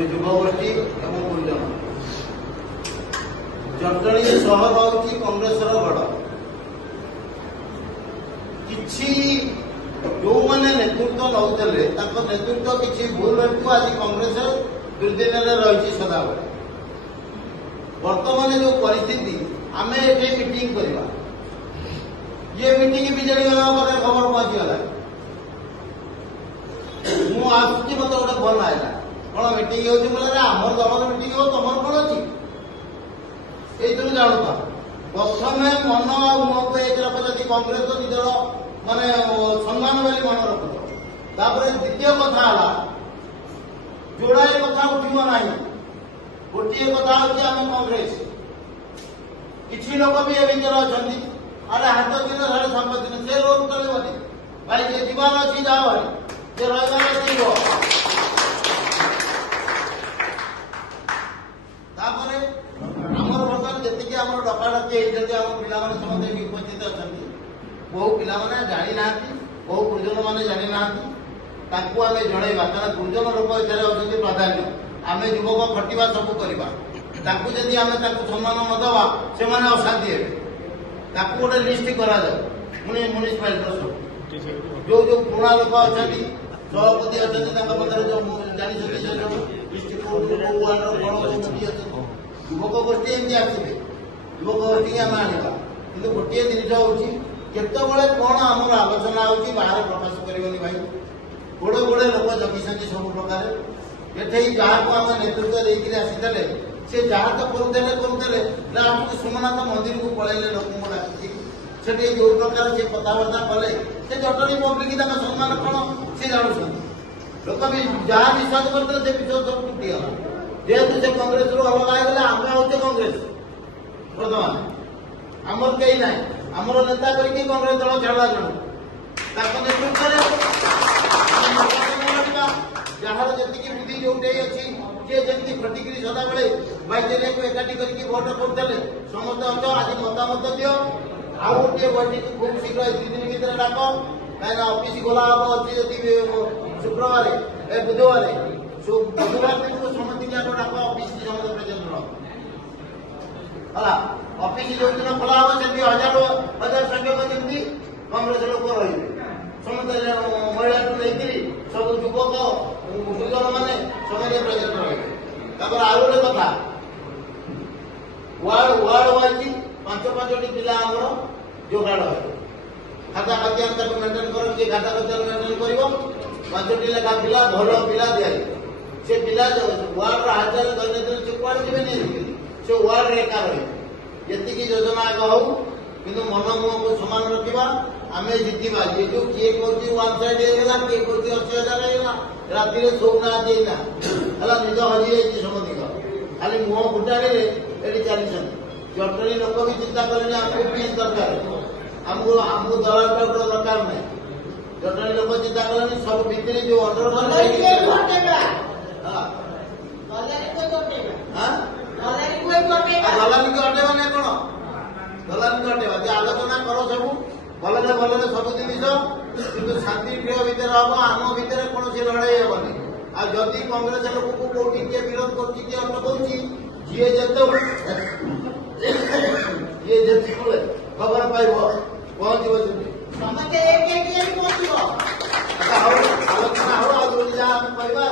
जो युवगोष्ठी एवं गुरुजन जटणी सहर हूँ कांग्रेस गढ़ किसी जो मैंने नेतृत्व नौले नेतृत्व किसी भूल हेतु आज कांग्रेस दुर्दिन रही सदाबले बर्तमान जो परिस्थिति आम ये मीटिंग करवा ये मीटिंग विजेडी गला खबर पहुंचीगला मु आसुची मत गोटे फोन आएगा कौन मीटिंग होमर दमर मीटिंग हो तुम कौन अच्छी ये जानता प्रथम मन मुह को एक रख जब कांग्रेस निजर माने सम्मान बोली मन रखुच द्वितीय कथा जोड़ाए कथा उठिब ना गोटे कथा हूँ आम कांग्रेस किसी लोक भी ए भर अच्छा अरे हाथ दिन साढ़े संपत्ति से रोड चलनी भाई जे जीवन अच्छी जाओ से रही आमर बर्तमान जी आम डकाडकी होती आम पिला समस्त विपचित अच्छा बहु पिला जानी ना बहु गुरुजन मैंने जानी ना आम जनइबा कारण गुरुजन लोक अच्छे प्राधान्य आम युवक खटिया सब करवा जदि आम सम्मान नदवा से अशांति हे गोटे लिस्ट करा म्यूनिसिपालिटी सब जो जो पुणा लोक अच्छा सभापति अच्छा युवक गोष्ठी एमती आसवे युवक गोष्ठी आम आने कि गोटे जिन हूँ केतबले कौन आमर आलोचना होती बाहर प्रकाश करनी भाई गोड़े गोड़े लोक जगिंट सब प्रकार ये जहाँ को आम नेतृत्व देकर आसी से जहाँ तो करुले लास्ट सोमनाथ मंदिर को पलैले लोक डाकी से जो प्रकार से कथबार्ता कले से जटणी पब्लिक सम्मान कौन सी जानते लोक भी जहाँ विश्वास करते से विश्वास सब टूटीगला जेहेतु से कांग्रेस रू अलग होगा आम हूँ कांग्रेस बर्तमान आमर कई ना आमर नेता करके कांग्रेस दल छाड़ा जन नेतृत्व जार जी बुद्धि जो अच्छी जे जमी खटिक सदाबले बाइजेरिया को एकाठी करके भोट करते समस्त अच्छ आज मतामत दियो आउ गोटे बैठक खूब शीघ्र 2 दिन भितर डाक कहीं ऑफिस खोला हम अच्छी शुक्रवार बुधवार बुधवार दिन को समझ डाक ऑफिस समस्त प्रेजेंट है ऑफिस जो दिन खोला हम से 1000 संख्यक जमी कांग्रेस लोक रही समस्त महिला लेकिन सब युवक गुरुजन मैंने समय प्रेजेंट रहे आउ गोटे कथा वार्ड वाइज 5-5 पिला आमर जोगाड़ है खाता खाद्य मेन्टेन कर खाता खाद्य मेन्टेन कर 5 लेखा पिला भल पिला दिया से पिला वार्ड हाजर दैनिक से कौन जी से वार्ड एका रही जी योजना आग हो कि मन मुह को समान रखा आम जितवा ये जो किए कौन 1 साइड है किए कौन 80,000 राति सोना देना निज हजि जाइए समधिक खाली मुह फुटाड़ी ये चली जटणी लोक भी चिंता करें आमको पीस दरकार आमको दलाल टाइपर दरकार नहीं जटणी लोक चिंता करें सब भितर जो अंडर दलाली को हटेबा ना कौन दलाली को हटेबा आलोचना कर सब भलरे भलरे सब जिन कि शांति प्रिय भितर हम आम भितर कौन लड़ाई हेनी आदि कांग्रेस लोक को कौटी किए विरोध कर अटकाऊँगी जी जेते खबर पाइब पहुंचो आलोचना हो जहाँ कहवा